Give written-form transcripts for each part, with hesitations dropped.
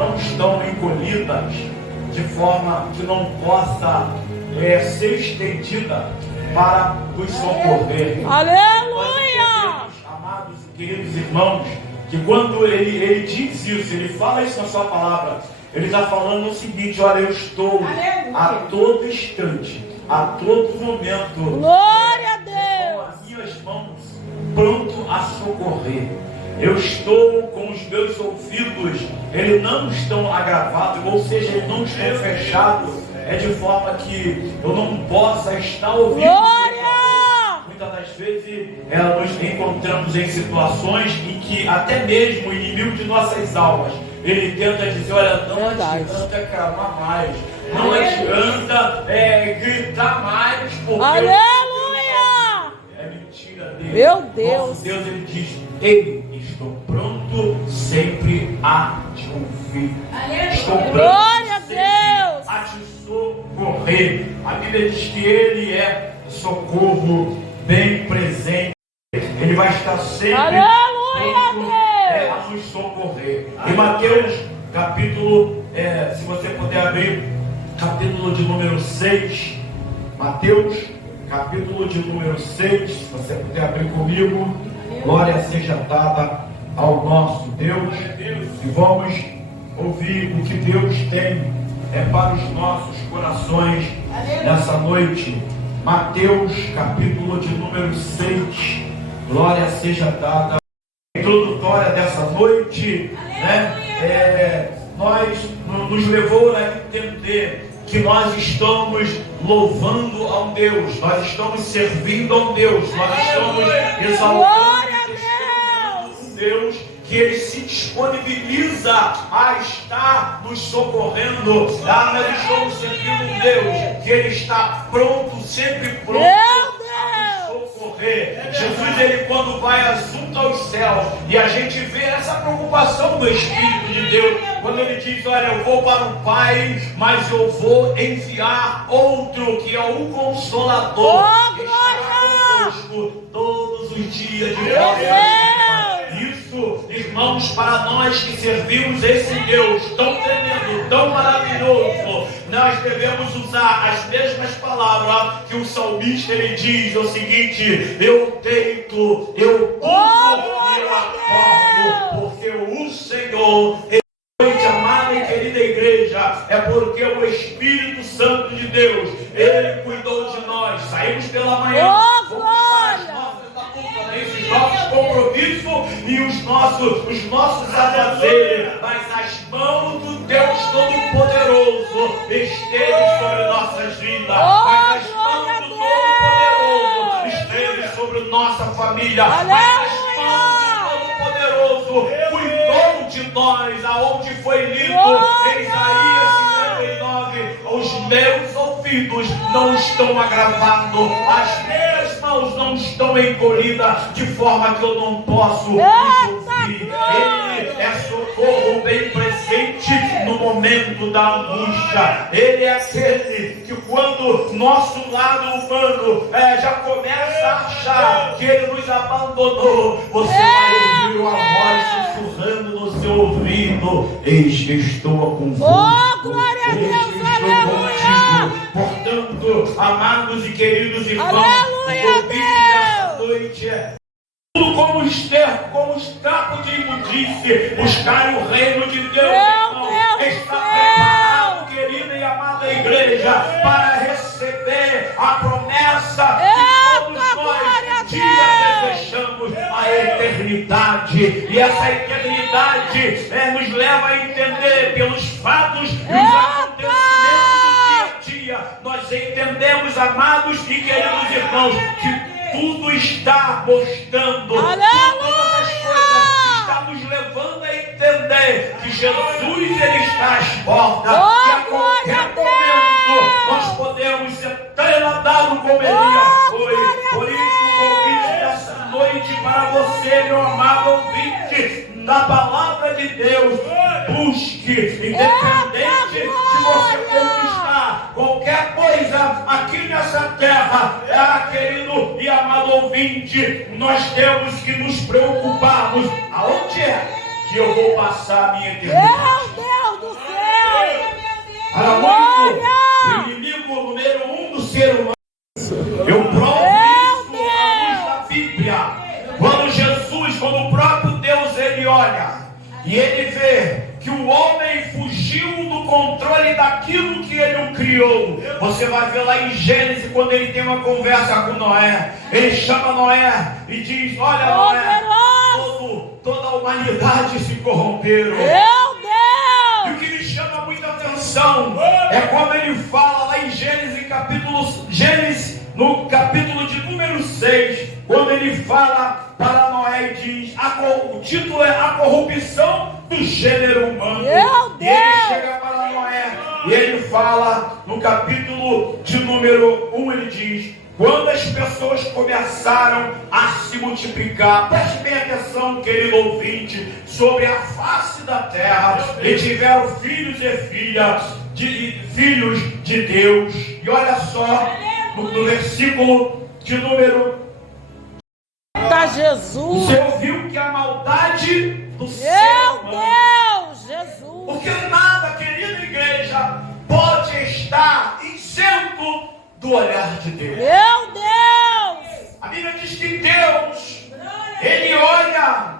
não estão encolhidas de forma que não possa ser estendida para nos socorrer. Aleluia! Amados e queridos irmãos, que quando ele diz isso, ele fala isso na sua palavra, ele está falando o seguinte: olha, eu estou a todo instante, a todo momento, Glória a com Deus! as minhas mãos pronto a socorrer. Eu estou com os meus ouvidos, eles não estão agravados, ou seja, eles não estão fechados, de forma que eu não possa estar ouvindo. Glória! Muitas das vezes nos encontramos em situações em que até mesmo o inimigo de nossas almas, ele tenta dizer: olha, não adianta clamar mais, não adianta gritar mais, porque Aleluia! é mentira dele. Meu Deus! Nosso Deus, ele diz: ei, estou pronto sempre a te ouvir. Estou pronto Glória a sempre Deus! a te socorrer. A Bíblia diz que ele é socorro bem presente. Ele vai estar sempre pronto a nos socorrer. Em Mateus capítulo, se você puder abrir, capítulo de número 6. Mateus capítulo de número 6, se você puder abrir comigo. Glória seja dada ao nosso Deus. E vamos ouvir o que Deus tem para os nossos corações nessa noite. Mateus capítulo de número 6. Glória seja dada. A introdutória dessa noite, nos levou a entender que nós estamos louvando a um Deus, nós estamos servindo a um Deus, nós estamos exaltando um Deus que Ele se disponibiliza a estar nos socorrendo. Nós estamos servindo um Deus que Ele está pronto, sempre pronto a nos socorrer. Jesus, Ele quando vai junto aos céus, e a gente vê essa preocupação do Espírito de Deus, quando Ele diz: olha, eu vou para o Pai, mas eu vou enviar outro, que é o Consolador, que estará conosco todos os dias de nossa. Isso, irmãos, para nós que servimos esse Deus tão tremendo, tão maravilhoso, nós devemos usar as mesmas palavras que o salmista ele diz: o seguinte: eu deito, eu pulo e eu acordo, porque o Senhor, amada e querida igreja, é porque o Espírito Santo de Deus, Ele cuidou de nós. Saímos pela manhã, fomos para as nossas labutas, os nossos compromissos e os nossos afazeres, mas as mãos do Deus Todo-Poderoso esteve sobre nossas vidas, mas as mãos do Todo-Poderoso esteve sobre nossa família, mas as mãos do Todo-Poderoso cuidou de nós, aonde foi lido em Isaías 59, os meus ouvidos não estão agravados, as minhas mãos não estão encolhidas, de forma que eu não posso ouvir. Ele é socorro bem presente no momento da angústia. Ele é aquele que quando nosso lado humano já começa a achar que ele nos abandonou, você vai ouvir uma voz sussurrando no seu ouvido: eis que estou convosco. Glória a Deus, aleluia! Portanto, amados e queridos irmãos, o convite dessa noite é tudo como esterco, como escapo de imundice, buscar o reino de Deus, irmão. Está preparado, querida e amada igreja, para receber a promessa que todos nós um dia desejamos, a eternidade. E essa eternidade nos leva a entender pelos fatos e os acontecimentos do dia a dia. Nós entendemos, amados e queridos irmãos, que tudo está mostrando, todas as coisas estão nos levando a entender que Jesus ele está às portas, que a qualquer momento nós podemos ser treinadados como Elias foi. Por isso o convite dessa noite para você, meu amado ouvinte, na palavra de Deus, busque, independente de você conquistar qualquer coisa aqui nessa terra, querido e amado ouvinte, nós temos que nos preocuparmos. Aonde é que eu vou passar a minha eternidade? que o homem fugiu do controle daquilo que ele o criou. Você vai ver lá em Gênesis, quando ele tem uma conversa com Noé, ele chama Noé e diz: olha, Noé, toda a humanidade se corromperam. Meu E Deus! o que me chama muita atenção é como ele fala lá em Gênesis, no capítulo de número 6, quando ele fala para Noé e diz, o título é A Corrupção do Gênero Humano. Meu E ele Deus! chega para Noé e ele fala no capítulo de número 1, ele diz: quando as pessoas começaram a se multiplicar, preste bem atenção, querido ouvinte, sobre a face da terra, e tiveram filhos e filhas, filhos de Deus. E olha só, no versículo de número, Tá Jesus! você ouviu que a maldade do ser Meu humano, Deus! Jesus! porque nada, querida igreja, pode estar isento do olhar de Deus. Meu Deus! A Bíblia diz que Deus, ele olha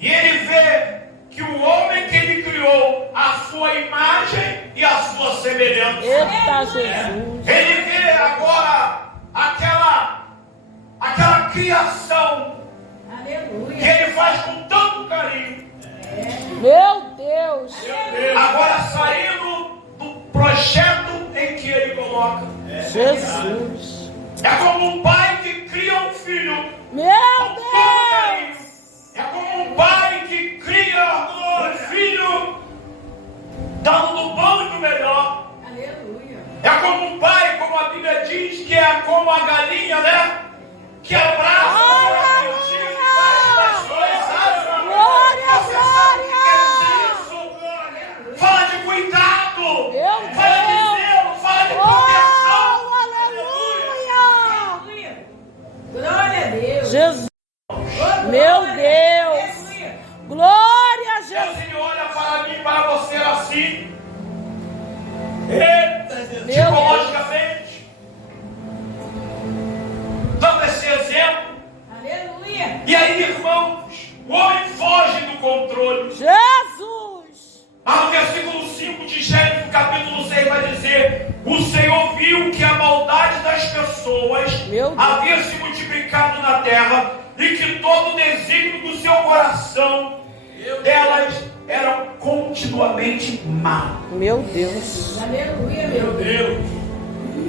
e ele vê que o homem que ele criou, a sua imagem e a sua semelhança. Eita Jesus! Ele vê agora aquela criação que ele faz com tanto carinho, Meu Deus! agora saindo do projeto em que ele coloca. Jesus! É como um pai que cria um filho Meu com todo carinho. Deus! É como um pai que cria um filho dando do bom e do melhor. É como um pai, como a Bíblia diz, que é como a galinha, né? Que abraça o coração e faz das coisas. Glória, Você sabe o que quer glória! dizer isso? Fala de cuidado. Meu Fala de Deus! zelo. Fala de proteção. Oh, aleluia! Glória a Deus. Jesus! Meu Deus! Glória a Deus, Jesus! ele olha para mim e para você assim. Eita, Meu psicologicamente. Dando esse exemplo. Aleluia. E aí, irmãos, o homem foge do controle. Jesus! Mas no versículo 5 de Gênesis, capítulo 6, vai dizer: o Senhor viu que a maldade das pessoas Meu Deus. havia se multiplicado na terra e que todo o desígnio do seu coração delas eram continuamente mal. Meu Deus! Aleluia, meu Deus.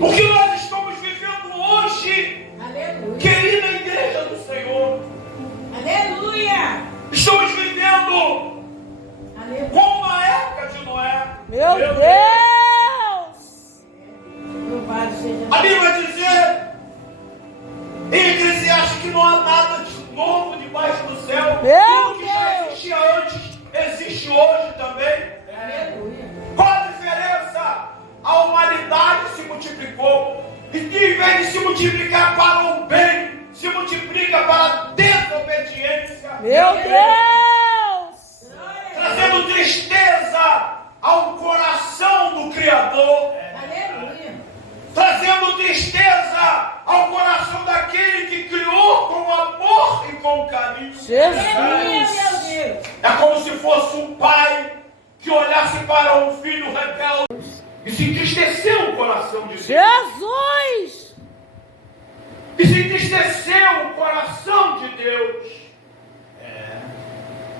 O que nós estamos vivendo hoje, Aleluia. querida igreja do Senhor, Aleluia. estamos vivendo Aleluia. como na época de Noé. Meu Deus! Louvado seja A Bíblia vai dizer em Eclesiastes que não há nada de novo debaixo do céu. Meu Tudo que já Deus! existia antes, existe hoje também. Aleluia. Qual a diferença? A humanidade se multiplicou. E em vez de se multiplicar para o bem, se multiplica para a desobediência. Meu Deus! Trazendo tristeza ao coração do Criador. Aleluia. Trazendo tristeza ao coração daquele que criou com amor e com carinho. Aleluia, Jesus! meu Deus. É como se fosse um pai que olhasse para um filho rebelde e se entristeceu o coração de Deus. Jesus! E se entristeceu o coração de Deus.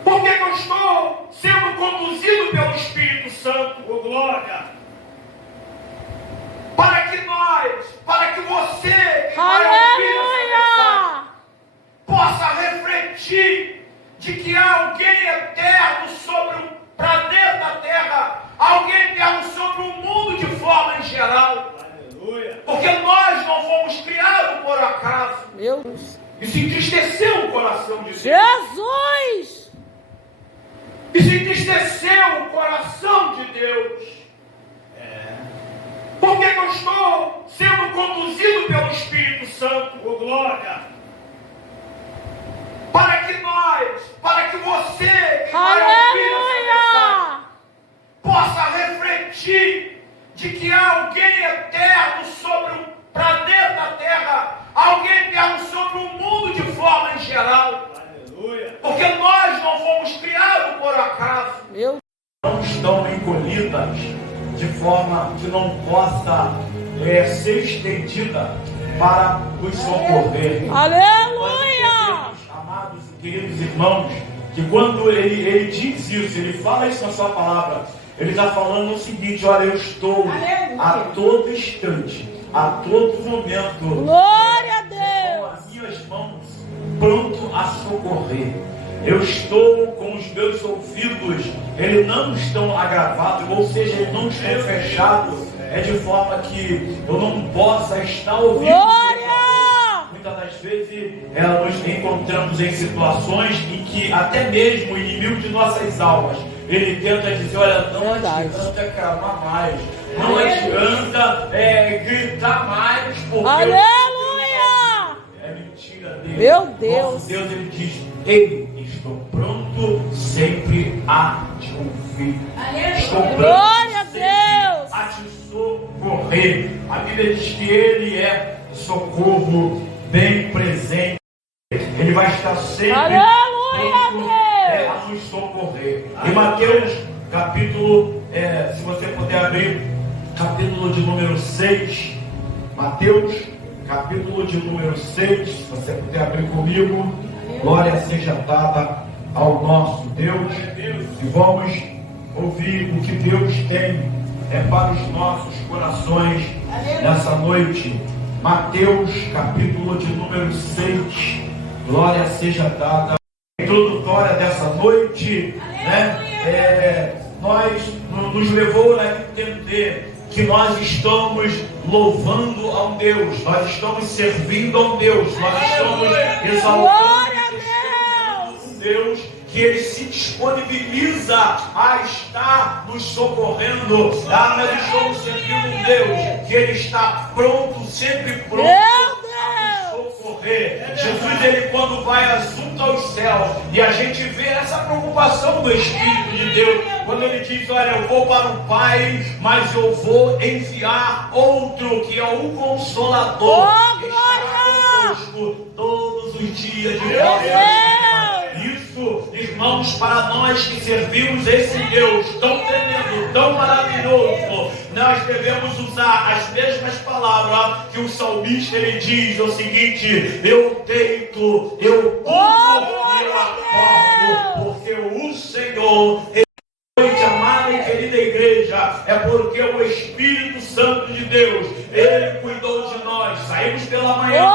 Porque eu estou sendo conduzido pelo Espírito Santo, oh glória, para que você, que vai ouvir essa mensagem, Aleluia! possa refletir de que há alguém eterno sobre o planeta Terra, alguém eterno sobre o mundo de forma em geral. Aleluia. Porque nós não fomos criados por acaso. Meu Deus! E se entristeceu o coração de Deus. Jesus! E se entristeceu o coração de Deus. Porque eu estou sendo conduzido pelo Espírito Santo, oh glória, para que você, que vai ouvir essa mensagem, Aleluia! possa refletir de que há alguém eterno sobre o planeta Terra, alguém eterno sobre o mundo de forma em geral. Aleluia. Porque nós não fomos criados por acaso. Meu não estão encolhidas de forma que não possa ser estendida para nos socorrer. Aleluia! Amados e queridos irmãos, que quando ele diz isso, ele fala isso na sua palavra, ele está falando o seguinte: olha, eu estou a todo instante, a todo momento, Glória a com Deus! as minhas mãos pronto a socorrer. Eu estou com os meus ouvidos, eles não estão agravados, ou seja, eles não estão fechados, de forma que eu não possa estar ouvindo. Glória! Muitas das vezes nos encontramos em situações em que até mesmo o inimigo de nossas almas, ele tenta dizer: olha, não adianta clamar mais, não adianta gritar mais, porque Aleluia! é mentira dele. Meu Deus! Nosso Deus, ele diz: ei, estou pronto sempre a te ouvir. Estou pronto Glória a sempre Deus! a te socorrer. A Bíblia diz que ele é socorro bem presente. Ele vai estar sempre Aleluia, pronto, Deus! a nos socorrer. E Mateus, capítulo, se você puder abrir, capítulo de número 6. Mateus, capítulo de número 6, se você puder abrir comigo. Glória seja dada ao nosso Deus. E vamos ouvir o que Deus tem para os nossos corações nessa noite. Mateus, capítulo de número 6. Glória seja dada. A introdutória dessa noite, nos levou a entender que nós estamos louvando a um Deus, nós estamos servindo a um Deus, nós estamos exaltando um Deus que ele se disponibiliza a estar nos socorrendo. Nós estamos servindo um Deus que ele está pronto, sempre pronto a nos socorrer. Jesus, ele quando vai assunto aos céus, e a gente vê essa preocupação do Espírito de Deus, quando ele diz: olha, eu vou para o Pai, mas eu vou enviar outro, que é o Consolador, que estará conosco todos os dias de volta. Isso, irmãos, para nós que servimos esse Deus tão tremendo, tão maravilhoso, nós devemos usar as mesmas palavras que o salmista ele diz: o seguinte: eu deito, eu pulo e eu acordo, porque o Senhor, noite, amada e querida igreja, é porque o Espírito Santo de Deus, ele cuidou de nós. Saímos pela manhã,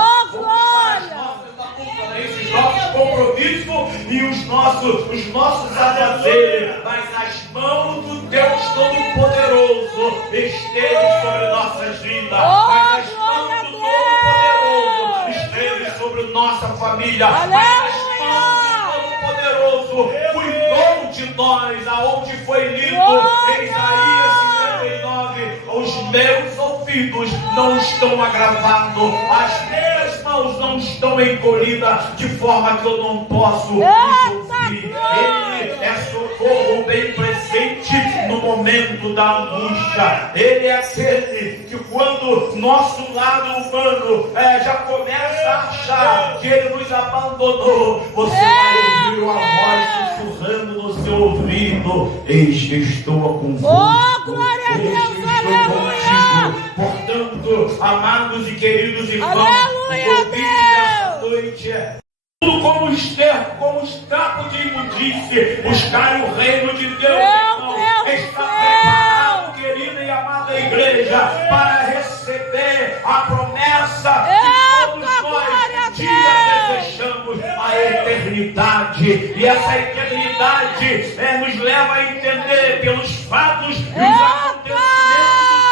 esses nossos compromissos e os nossos afazeres, mas as mãos do Deus Todo-Poderoso esteve sobre nossas vidas, mas as mãos do Todo-Poderoso esteve sobre nossa família, mas as mãos do Todo-Poderoso cuidou de nós, aonde foi lido em Isaías 59, os meus ouvidos não estão agravados, as minhas mãos não estão encolhidas, de forma que eu não posso ouvir. Ele é socorro bem presente no momento da angústia. Ele é aquele que quando nosso lado humano já começa a achar que ele nos abandonou, você vai ouvir uma voz sussurrando no seu ouvido: eis que estou convosco, eis que estou contigo. Portanto, amados e queridos irmãos, o convite dessa noite é tudo como esterco, como escapo de imundície, buscar o reino de Deus, irmão. Está preparado, querida e amada igreja, para receber a promessa que todos nós um dia desejamos, a eternidade. E essa eternidade nos leva a entender pelos fatos e os acontecimentos do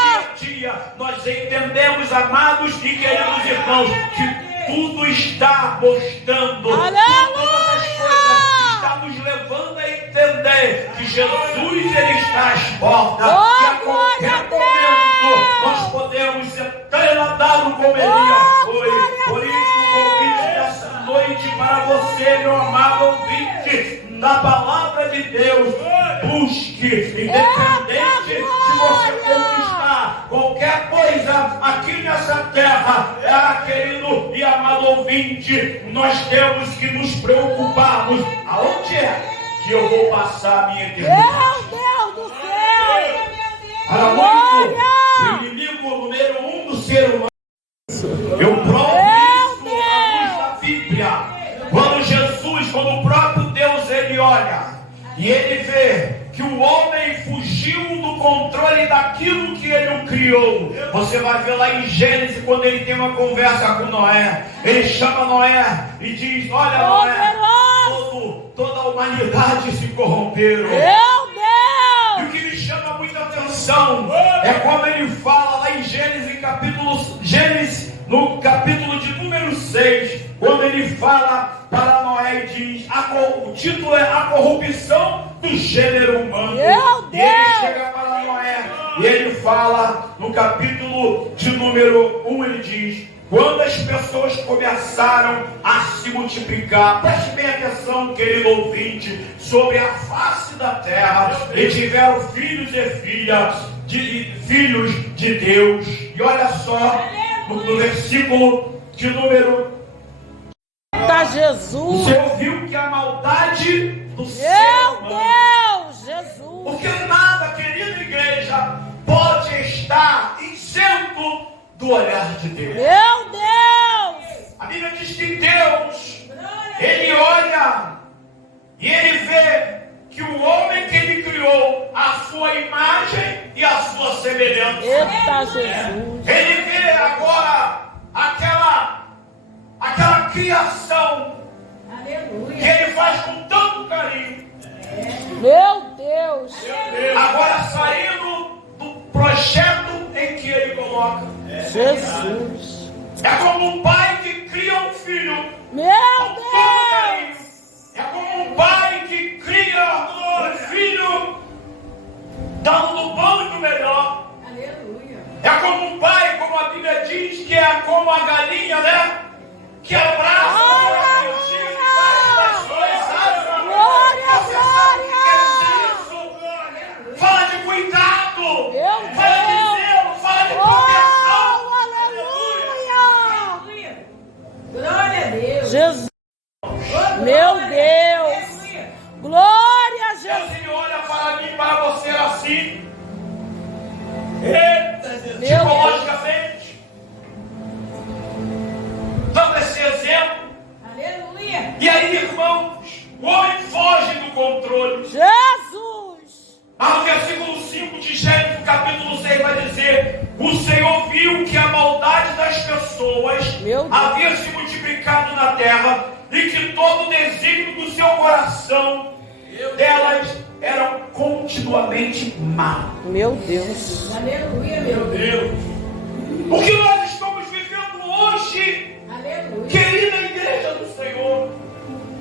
dia a dia. Nós entendemos, amados e queridos irmãos, que tudo está mostrando, todas as coisas está nos levando a entender que Jesus ele está às portas, que a qualquer momento nós podemos ser treinadados como Elias foi. Por isso o convite dessa noite para você, meu amado ouvinte, na palavra de Deus, busque, independente de você conquistar qualquer coisa aqui nessa terra, querido e amado ouvinte, nós temos que nos preocuparmos. Aonde é que eu vou passar a minha eternidade? fugiu do controle daquilo que ele o criou. Você vai ver lá em Gênesis, quando ele tem uma conversa com Noé. Ele chama Noé e diz: olha, Noé, toda a humanidade se corromperam. Meu E Deus! o que me chama muita atenção é como ele fala lá em Gênesis, no capítulo de número 6, quando ele fala para Noé e diz, o título é A Corrupção do Gênero Humano. Meu E ele Deus! chega para Noé e ele fala no capítulo de número 1, ele diz: quando as pessoas começaram a se multiplicar, preste bem atenção, querido ouvinte, sobre a face da terra, e tiveram filhos e filhas, filhos de Deus. E olha só, no versículo de número, Tá Jesus! você ouviu que a maldade do ser Meu humano, Deus! Jesus! porque nada, querida igreja, pode estar isento do olhar de Deus. Meu Deus! A Bíblia diz que Deus, ele olha e ele vê que o homem que ele criou, a sua imagem e a sua semelhança. Eita Jesus! Ele vê agora aquela criação que Aleluia. ele faz com tanto carinho. Meu Deus! Agora saindo do projeto em que ele coloca. Jesus! É como um pai que cria um filho Meu com todo carinho. Deus! É como um pai que cria um filho dando do bom e do melhor. Aleluia. É como um pai, como a Bíblia diz, que é como a galinha, né? Que abraça o filhotinho e faz das coisas. Glória, Você sabe o que glória! quer dizer isso? Fala de cuidado. Meu Fala de Deus! zelo. Fala de Oh, proteção. aleluia! Glória a Deus. Jesus! Oh, Meu glória. Deus! Aleluia. Glória a Deus, Jesus! ele olha para mim, para você assim. Eita, Meu psicologicamente, dando esse exemplo. Aleluia. E aí, irmãos, o homem foge do controle. Jesus! Mas no versículo 5 de Gênesis, capítulo 6, vai dizer: o Senhor viu que a maldade das pessoas Meu Deus. havia se multiplicado na terra e que todo o desígnio do seu coração delas eram continuamente mal. Meu Deus! Aleluia, meu Deus. O que nós estamos vivendo hoje, Aleluia. querida igreja do Senhor,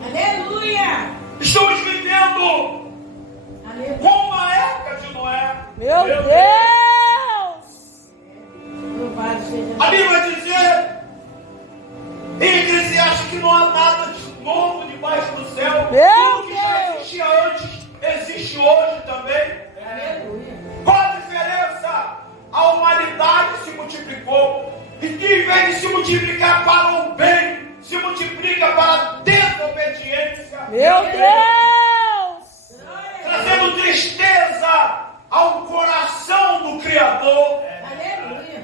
Aleluia. estamos vivendo Aleluia. como a época de Noé. Meu Deus! Louvado seja A Bíblia vai dizer em Eclesiastes que não há nada de novo debaixo do céu. Meu Tudo que já Deus! existia antes, existe hoje também. Aleluia. Qual a diferença? A humanidade se multiplicou. E que em vez de se multiplicar para o bem, se multiplica para a desobediência. Meu Deus! Trazendo tristeza ao coração do Criador. Aleluia.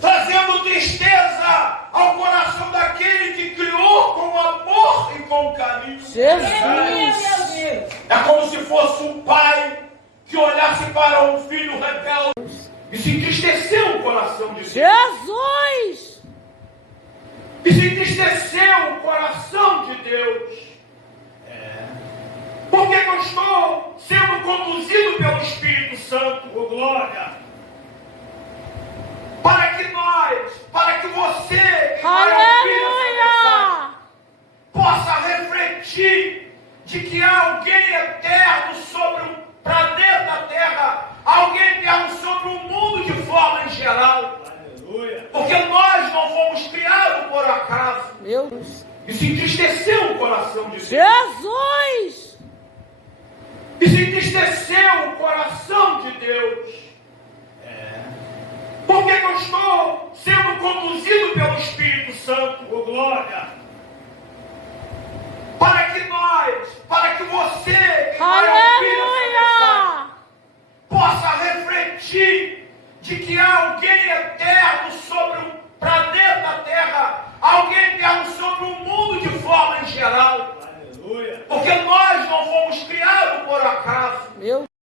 Trazendo tristeza ao coração daquele que criou com amor e com carinho. Aleluia, Jesus! meu Deus. É como se fosse um pai que olhasse para um filho rebelde e se entristeceu o coração de Deus. Jesus! E se entristeceu o coração de Deus. Porque eu estou sendo conduzido pelo Espírito Santo. Oh, glória! Para que você, que vai ouvir essa mensagem, Aleluia! possa refletir de que há alguém eterno sobre o planeta da Terra, alguém eterno sobre o mundo de forma em geral. Aleluia. Porque nós não fomos criados por acaso. Meu Deus! E se entristeceu o coração de Deus. Jesus! E se entristeceu o coração de Deus. Porque eu estou sendo conduzido pelo Espírito Santo. Oh, glória! Para que você, que vai ouvir essa mensagem, Aleluia! possa refletir de que há alguém eterno